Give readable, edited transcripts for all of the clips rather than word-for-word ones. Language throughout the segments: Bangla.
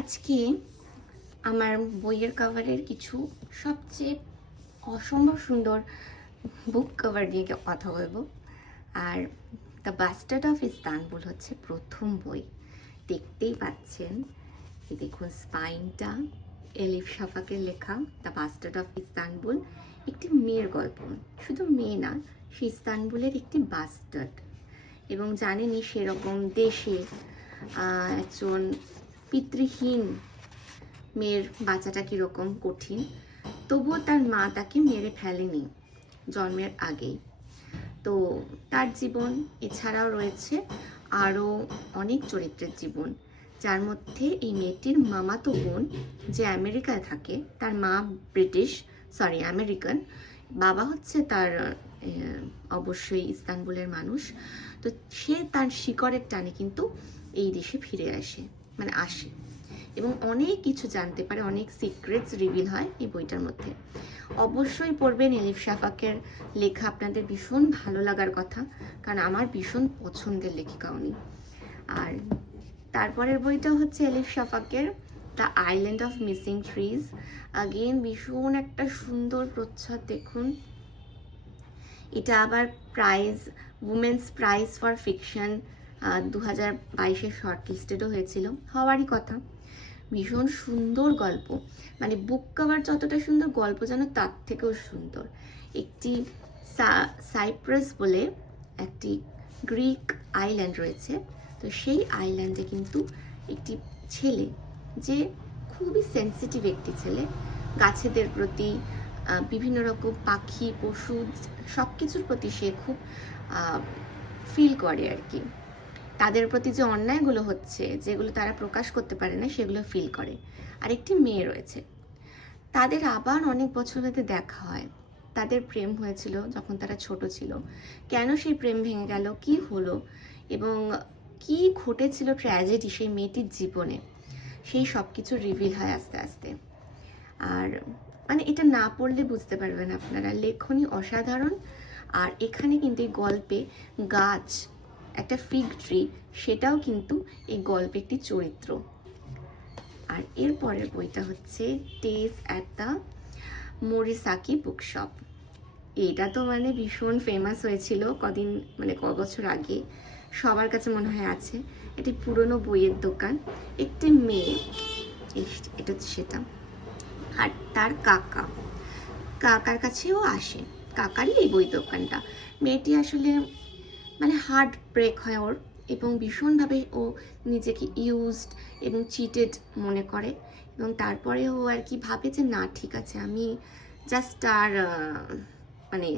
আজকে আমার বইয়ের কভারের কিছু সবচেয়ে অসম্ভব সুন্দর বুক কভার নিয়ে কথা বলবো। Are the bastard of Istanbul হচ্ছে প্রথম বই। দেখতেই পাচ্ছেন, এই দেখুন স্পাইনটা, এলিফ শাফাকের লেখা দ্য বাস্টার্ড অফ ইস্তানবুল। একটি মেয়ের গল্প, শুধু মেয়ে না, সে ইস্তানবুলের একটি বাস্টার্ড। এবং জানেনই সেরকম দেশে একজন পিতৃহীন মেয়ের বাচ্চাটা কীরকম কঠিন, তবুও তার মা তাকে মেরে ফেলেনি জন্মের আগেই। তো তার জীবন এছাড়াও রয়েছে আরও অনেক চরিত্রের জীবন, যার মধ্যে এই মেয়েটির মামাতো বোন যে আমেরিকায় থাকে, তার মা আমেরিকান, বাবা হচ্ছে তার অবশ্যই ইস্তানবুলের মানুষ। তো সে তার শিকড়ের টানে কিন্তু এই দেশে ফিরে আসে এবং অনেক কিছু জানতে পারে, অনেক সিক্রেটস রিভিল হয় এই বইটার মধ্যে। অবশ্যই পড়বেন, এলিফ শাফাকের লেখা আপনাদের ভীষণ ভালো লাগার কথা, কারণ আমার ভীষণ পছন্দের লেখিকা উনি। আর তারপরের বইটা হচ্ছে এলিফ শাফাকের the island of missing trees. Again ভীষণ একটা সুন্দর প্রচ্ছদ, দেখুন। এটা আবার উমেন্স প্রাইজ ফর ফিকশন 2022-এ শর্ট লিস্টেডও হয়েছিল, হওয়ারই কথা। ভীষণ সুন্দর গল্প, মানে বুক কভার যতটা সুন্দর, গল্প যেন তার থেকেও সুন্দর। একটি সাইপ্রাস বলে একটি গ্রিক আইল্যান্ড রয়েছে, তো সেই আইল্যান্ডে কিন্তু একটি ছেলে, যে খুবই সেন্সিটিভ একটি ছেলে, গাছেদের প্রতি, বিভিন্ন রকম পাখি পশু সব কিছুর প্রতি সে খুব ফিল করে আর কি। তাদের প্রতি যে অন্যায়গুলো হচ্ছে, যেগুলো তারা প্রকাশ করতে পারে না, সেগুলো ফিল করে। আর একটি মেয়ে রয়েছে, তাদের আবার অনেক বছর বাদে দেখা হয়। তাদের প্রেম হয়েছিল যখন তারা ছোট ছিল। কেন সেই প্রেম ভেঙে গেল, কি হলো, এবং কি ঘটেছিল ট্র্যাজেডি সেই মেয়েটির জীবনে, সেই সব কিছু রিভিল হয় আস্তে আস্তে। আর মানে এটা না পড়লে বুঝতে পারবেন আপনারা, লেখনী অসাধারণ। আর এখানে কিন্তু এই গল্পে গাছ, একটা ফিগ ট্রি, সেটাও কিন্তু এই গল্পে একটি চরিত্র। আর এর পরের বইটা হচ্ছে টেস অ্যাট দ্য মোরিসাকি বুকশপ। এটা তো মানে ভীষণ ফেমাস হয়েছিল ক বছর আগে, সবার কাছে মনে হয় আছে। এটি পুরনো বইয়ের দোকান, একটি মেয়ে, এটা সেটা, আর তার কাকার কাছেও আসে, কাকারই এই বই দোকানটা। মেয়েটি আসলে মানে হার্ট ব্রেক হয় ওর, এবং ভীষণভাবে ও নিজেকে ইউজড এবং চিটেড মনে করে, এবং তারপরে ও আর কি ভাবে যে না, ঠিক আছে, আমি জাস্ট আর মানে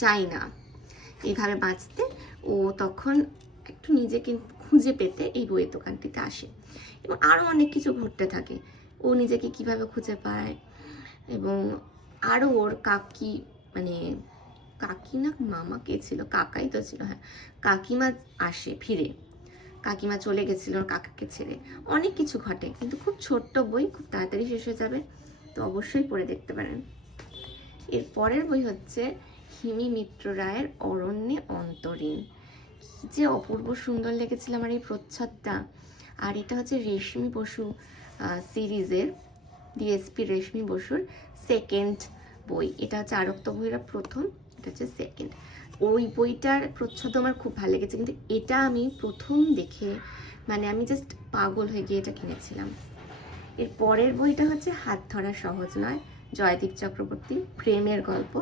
চাই না এইভাবে বাঁচতে। ও তখন একটু নিজেকে খুঁজে পেতে এই বইয়ের দোকানটিতে আসে, এবং আরও অনেক কিছু ঘটতে থাকে। ও নিজেকে কিভাবে খুঁজে পায়, এবং আরও ওর কাকি না মামা কে ছিল, কাকাই তো ছিল, হ্যাঁ, কাকিমা আসে ফিরে, কাকিমা চলে গেছিল ওর কাকাকে ছেড়ে। অনেক কিছু ঘটে, কিন্তু খুব ছোট্ট বই, খুব তাড়াতাড়ি শেষ হয়ে যাবে, তো অবশ্যই পড়ে দেখতে পারেন। এর পরের বই হচ্ছে হিমি মিত্র রায়ের অরণ্যে অন্তরীণ। কি যে অপূর্ব সুন্দর লেগেছিল আমার এই প্রচ্ছদটা। আর এটা হচ্ছে রেশমি বসু সিরিজের, ডিএসপি রেশমি বসুর সেকেন্ড বই। এটা হচ্ছে আরক্ত ভৈরব প্রথম, এটা হচ্ছে সেকেন্ড। ওই বইটার প্রচ্ছদ আমার খুব ভালো লেগেছে, কিন্তু এটা আমি প্রথম দেখে মানে আমি জাস্ট পাগল হয়ে গিয়ে এটা কিনেছিলাম। এর পরের বইটা হচ্ছে হাত ধরা সহজ নয়, জয়দীপ চক্রবর্তী, প্রেমের গল্প,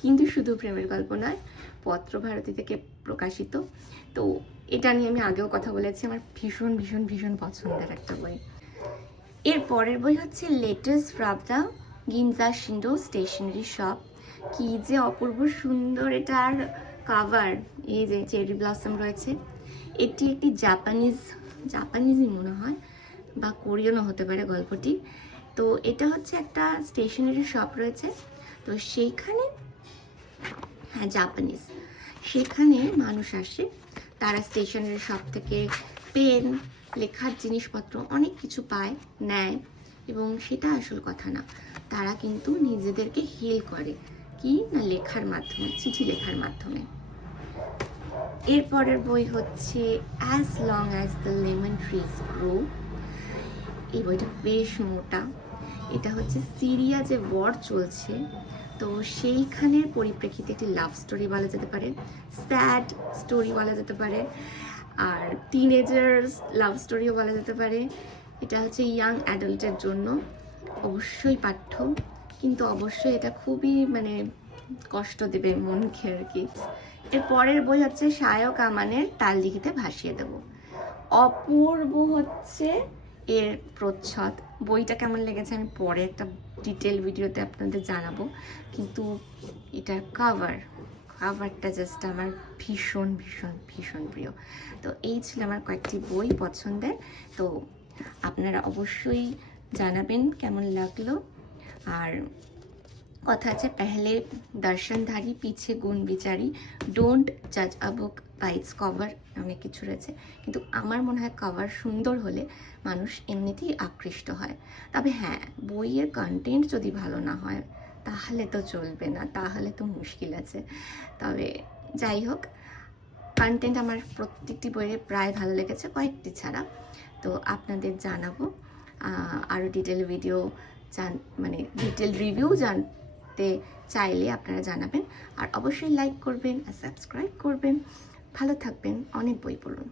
কিন্তু শুধু প্রেমের গল্প নয়, পত্রভারতী থেকে প্রকাশিত। তো এটা নিয়ে আমি আগেও কথা বলেছি, আমার ভীষণ ভীষণ ভীষণ পছন্দের একটা বই। এর পরের বই হচ্ছে letters from the Ginza Shindo stationery shop. কি যে অপূর্ব সুন্দর এটার কাভার, এই যে চেরি ব্লসম রয়েছে। এটি একটি জাপানিজই মনে হয়, বা কোরিয়ানও হতে পারে গল্পটি। তো এটা হচ্ছে একটা স্টেশনারি শপ রয়েছে, তো সেইখানে, হ্যাঁ জাপানিজ, সেখানে মানুষ আসে, তারা স্টেশনারি শপ থেকে পেন, লেখার জিনিসপত্র অনেক কিছু পায়, নেয়, এবং সেটা আসল কথা না, তারা কিন্তু নিজেদেরকে হিল করে, কি না লেখার মাধ্যমে, চিঠি লেখার মাধ্যমে। এরপরের বই হচ্ছে as long as the lemon trees grow. এই বইটা বেশ মোটা। এটা হচ্ছে সিরিয়া যে ওয়ার চলছে, তো সেইখানের পরিপ্রেক্ষিতে একটি লাভ স্টোরি বলা যেতে পারে, স্যাড স্টোরি বলা যেতে পারে, আর টিনেজার্স লাভ স্টোরিও বলা যেতে পারে। এটা হচ্ছে ইয়াং অ্যাডাল্টের জন্য অবশ্যই পাঠ্য, কিন্তু অবশ্যই এটা খুবই মানে কষ্ট দেবে মনকে আর কি। এর পরের বই হচ্ছে শায়ক আমানের তাল দিঘিতে ভাসিয়ে দেব। অপূর্ব হচ্ছে এর প্রচ্ছদ। বইটা কেমন লেগেছে আমি পরে একটা ডিটেল ভিডিওতে আপনাদের জানাবো, কিন্তু এটার কাভারটা জাস্ট আমার ভীষণ ভীষণ ভীষণ প্রিয়। তো এই ছিল আমার কয়েকটি বই পছন্দের। তো আপনারা অবশ্যই জানাবেন কেমন লাগলো। আর কথা আছে, পেহলে দর্শনধারী পিছে গুণ বিচারি, ডোন্ট জাজ আ বুক বাই ইটস কভার, অনেক কিছু রয়েছে, কিন্তু আমার মনে হয় কভার সুন্দর হলে মানুষ এমনিতেই আকৃষ্ট হয়। তবে হ্যাঁ, বইয়ের কন্টেন্ট যদি ভালো না হয় তাহলে তো চলবে না, তাহলে তো মুশকিল আছে। তবে যাই হোক, কন্টেন্ট আমার প্রত্যেকটি বইয়ে প্রায় ভালো লেগেছে, কয়েকটি ছাড়া। তো আপনাদের জানাবো। আরও ডিটেল ভিডিও মানে ডিটেল রিভিউ জানতে চাইলে আপনারা জানাবেন। আর অবশ্যই লাইক করবেন আর সাবস্ক্রাইব করবেন। ভালো থাকবেন, অনেক বই পড়ুন।